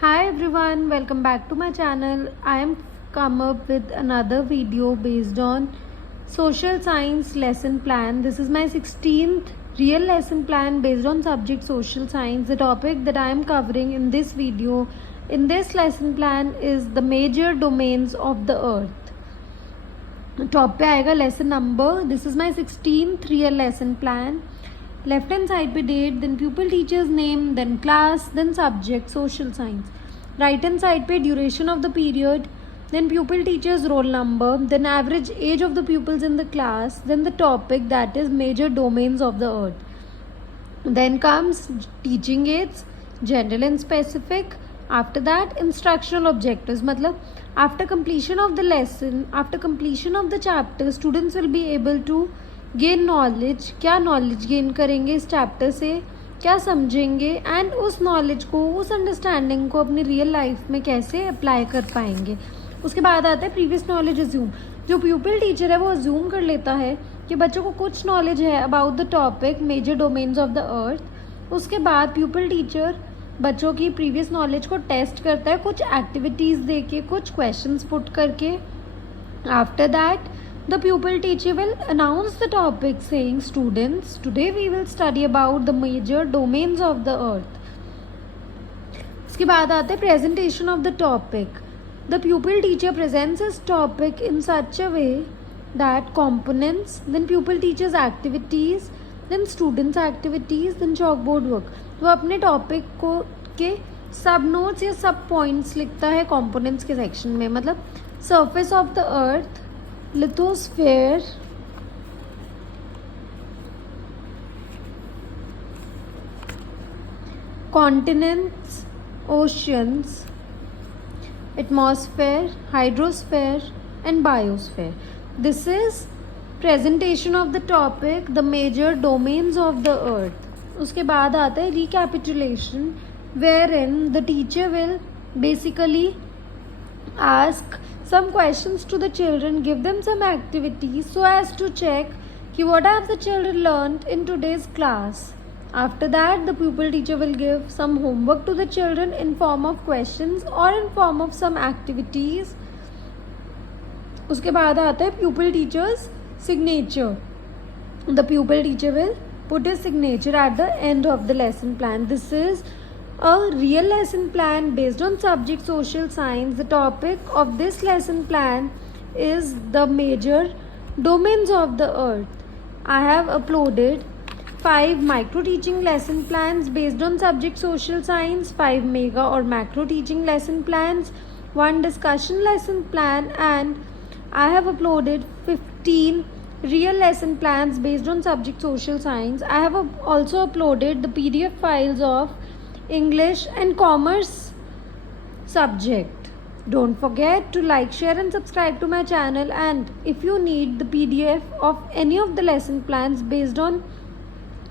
Hi everyone, welcome back to my channel. I am come up with another video based on social science lesson plan. This is my 16th real lesson plan based on subject social science. The topic that I am covering in this video in this lesson plan is the major domains of the earth. Top पे आएगा lesson number. This is my 16th real lesson plan. Left hand side पे date, then pupil teacher's name, then class, then subject social science. Right hand side पे duration of the period, then pupil teachers roll number, then average age of the pupils in the class, then the topic, that is major domains of the earth. Then comes teaching aids, general and specific. After that instructional objectives, मतलब after completion of the lesson, after completion of the chapter, students will be able to gain knowledge. क्या knowledge gain करेंगे इस chapter से, क्या समझेंगे, and उस knowledge को, उस understanding को अपनी real life में कैसे apply कर पाएंगे. उसके बाद आता है प्रीवियस नॉलेज अज्यूम. जो प्यूपिल टीचर है वो अज्यूम कर लेता है कि बच्चों को कुछ नॉलेज है about the topic major domains of the earth. उसके बाद प्यूपिल टीचर बच्चों की प्रीवियस नॉलेज को टेस्ट करता है कुछ एक्टिविटीज़ दे के, कुछ क्वेश्चंस पुट करके. After that the pupil teacher will announce the topic saying students today we will study about the major domains of the earth. उसके बाद आता है presentation of the topic. The pupil teacher presents his topic in such a way that components, then pupil teacher's activities, then students' activities, then chalkboard work. वो अपने topic को के सब notes या सब पॉइंट्स लिखता है components के सेक्शन में. मतलब surface of the earth, lithosphere, continents, oceans, atmosphere, hydrosphere and biosphere. This is presentation of the topic the major domains of the earth. उसके बाद आता है recapitulation wherein the teacher will basically ask some questions to the children, give them some activities so as to check कि what have the children learned in today's class. After that the pupil teacher will give some homework to the children in form of questions or in form of some activities. उसके बाद आता है pupil teacher's signature. The pupil teacher will put his signature at the end of the lesson plan. This is a real lesson plan based on subject social science. The topic of this lesson plan is the major domains of the earth. I have uploaded 5 micro teaching lesson plans based on subject social science, 5 mega or macro teaching lesson plans, 1 discussion lesson plan, and I have uploaded 15 real lesson plans based on subject social science. I have also uploaded the PDF files of English and Commerce subject. Don't forget to like, share and subscribe to my channel, and if you need the PDF of any of the lesson plans based on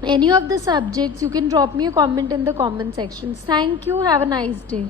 any of the subjects, you can drop me a comment in the comment sections. Thank you. Have a nice day.